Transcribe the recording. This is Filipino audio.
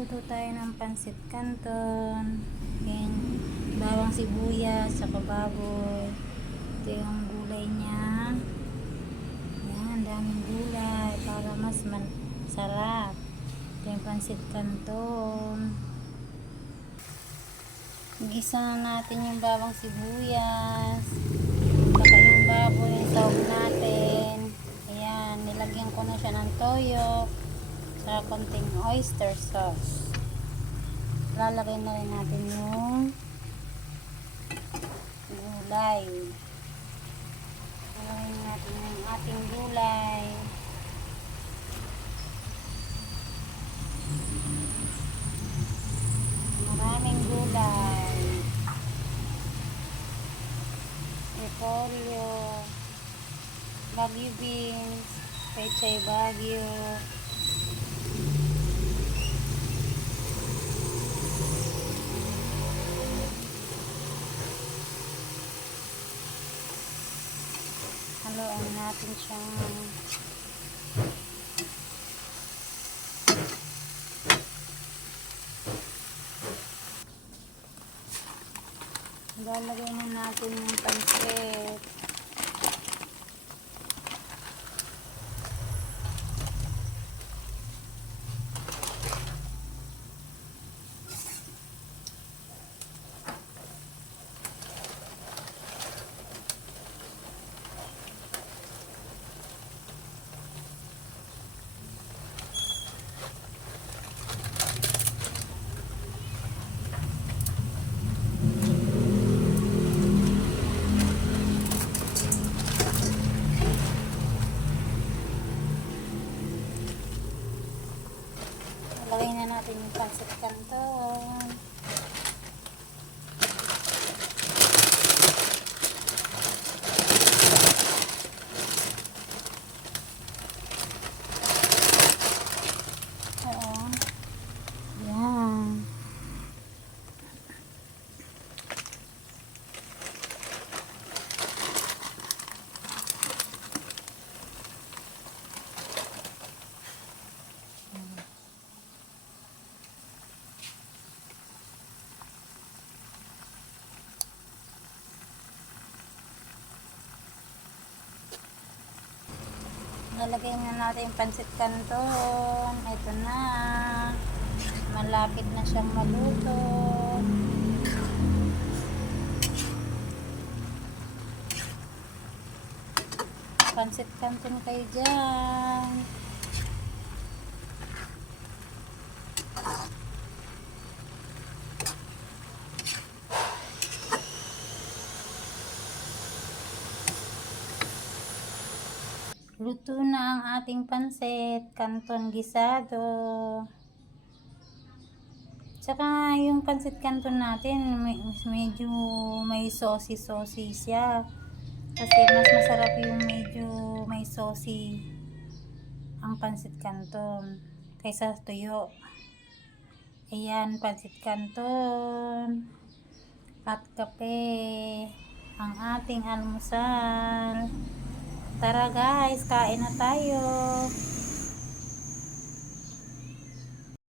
Magluluto tayo ng pansit canton. Yan, bawang sibuyas, saka baboy. Ito yung gulay niya. Yan, daming gulay para mas sarap. Ito yung pansit canton. Igisa na natin yung bawang sibuyas. Saka yung baboy, yung sahog natin. Ayan, nilagyan ko na siya ng toyo. Sa konting oyster sauce. Lalagay na rin natin yung gulay. Lalagay natin yung ating gulay. Maraming gulay. Repolyo, Baguio beans, pechay Baguio. Haluan natin siyang lalagay na natin yung pansit. Lagay na natin yung pansit canton. Oo. Yan. Lalagay na natin yung pansit canton. Ito na. Malapit na siyang maluto. Pansit canton kayo dyan. Luto na ang ating pansit canton gisado. Tsaka yung pansit canton natin medyo may saucy siya. Kasi mas masarap yung medyo may saucy ang pansit canton kaysa tuyo. Ayan, pansit canton at kape ang ating almusal. Tara guys, kain na tayo.